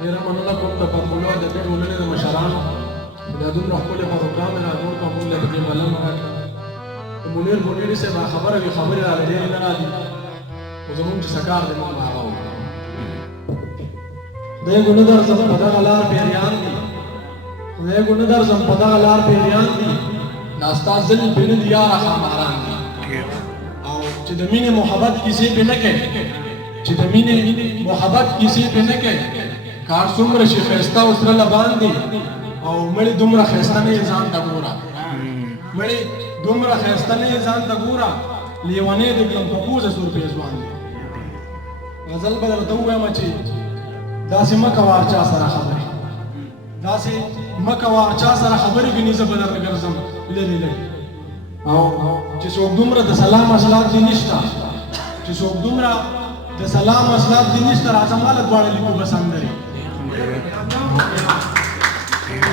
ډېره مننه کوم د پخولو د دې ټولنې د مشرانو دا دومره ښکلی پروګرام یې راجوړ کړ موږ له دې بلنه راکړه د منیر منیري صاحب خبره وي خبرې راله ډېرې نه راځي خو زموږ چې څه کار دی موږ به هغه وکړو خدای ګو نه درځم په دغه لار پیریان دي خدای ګو نه درځم په دغه لار پیریان دي دا ستا ظلم پرې نه دي یاره خاماران دي او چې د مینې محبت کیسې پرې نه کوي چې د مینې محبت کیسې پرې نه کوي کار څومره چې ښایسته او سره لبان دي او مړی دومره ښایسته نه یې ځان ته ګوره مړی دومره ښایسته نه یې ځان ته ګوره لیونی دې کړم په پوزه سور پېزوان دي غزل به درته ووایم چې داسې مه کوه هر چا سره خبرې داسې مه کوه هر چا سره خبرې ګنې زه به درته ګرځم لرې لرې او چې څوک دومره د سلام اصلات دې نشته چې څوک دومره د سلام اصلات دې نشته راځه ماله دواړه لیکو به سندرې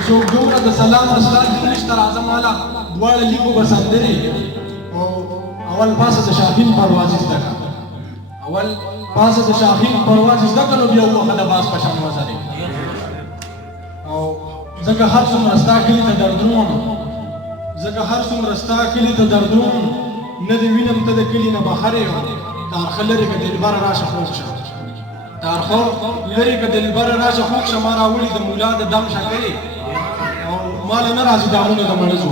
څوک دومره د سلام اصلات دې نشته راځه ماله دواړه لیکو به سندرې او اول پاسه د شاهین پرواز زده کړه اول پاسه د شاهین پرواز زده کړه نو بیا ووخه د باز په شان وځلې او ځکه هر څومره ستا کلي ته دردروم ځکه هر څومره ستا کلي ته دردروم نه دې وینم ته د کلي نه بهر یو تارخه لرې که دلبره راشه خوږ شه تارخه لرې که دلبره راشه خوږ شه ما راوړي د مولا د دم شکرې او ماله نه راځي دامونه د مړزو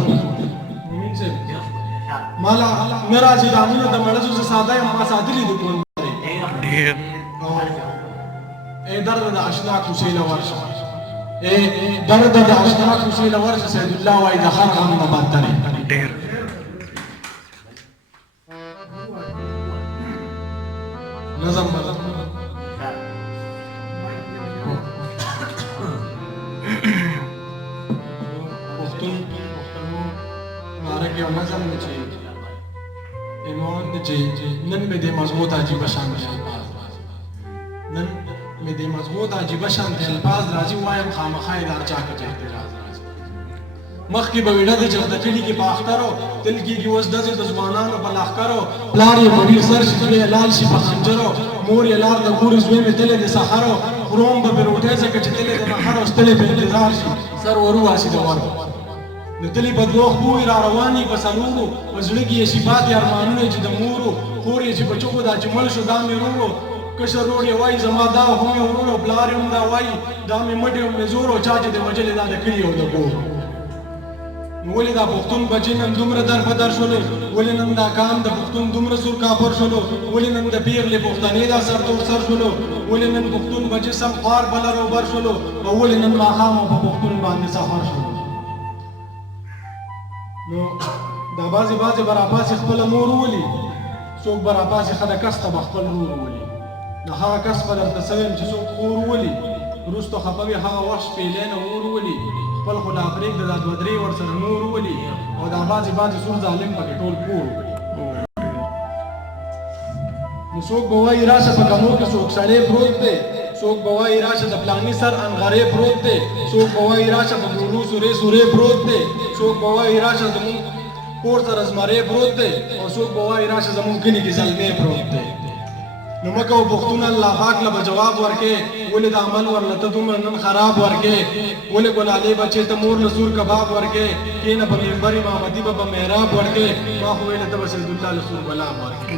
ماله نه راځي دامونه د مړزو زه ساده یم ما ساتلي د کون ای درد د اشنا کوڅې له ورشه ای درد د اشنا کوڅې له ورشه سید الله وایي د خر غم نه بدترې ډېر نظم بدل پښتنو باره کې یو نظم دی چې ایمان دی چې نن مې د مضبوط عجیبه شان الفاظ نن مې د مضبوط عجیبه شان الفاظ راځي وایم خامخا یې د هر چا کې احتراز راځي مخکې به ویډه د چې د کلي کې په اخترو تل کېږي اوس ډزې د ځوانانو په لښکرو پلار یې مړي سر شي زوی یې لال شي په خنجرو مور یې لار د ګورې زوی مې تللی د سحرو خروم به پرې روټۍ ځکه چې تللی د نهرو ستړی په انتظار شي سر ورواسي د ورو د تلي په دوه خو را رواني په څلورو په زړه کې یې شي پاتې ارمانونه چې د مورو خور یې چې په چوکو دا چې مړ شو دا مې ورورو کشر ورور یې وایي زما دا هم یې ورور او پلار یې هم دا وایي دا مې مټ یې مې زور او چا چې د وجلې دا د کلي او د کور نو ولې دا پښتون بچې نن دومره در په در شولو ولې نن دا کام د پښتون دومره سور کافر شولو ولې نن د پیغلې پښتنې دا سر تور سر شولو ولې نن پښتون بچې سم خوار بلر او بر شولو او ولې نن ماښام په پښتون باندې سفر شولو نو دا بعضې به راپاسې خپله مور وولي څوک به راپاسې ښه د کس ته به خپل رور وولي د هغه کس به درته څه ویم چې څوک خور وولي وروسته خفه وي هغه وخت شپېلی نه اور وولي خپل خو لا پرېږده دا دوه درې ورسره نور وولي او دا بعضې سور ظالم پکې ټول کور وولي نو څوک به وایي راشه په کمو کې څوک سړی پروت دی څوک به وایي راشه د پلاني سر انغرې پروت دی څوک به وایي راشه په ګولو سورې پروت دی څوک به وایي راشه زمونږ کور سره زمری پروت دی او څوک به وایي راشه زمونږ کلي کې زلمی پروت دی نو مه کوه پوښتنه الله پاک له به جواب ورکې ولې د عمل ورله ته دومره نن خراب ورکې ولې ګلالې بچې ته مور له سور کباب ورکې کېنه په ممبر امامتي به محراب ورکې ما خو ویله ته به سید الله له سور ګلاب ورکې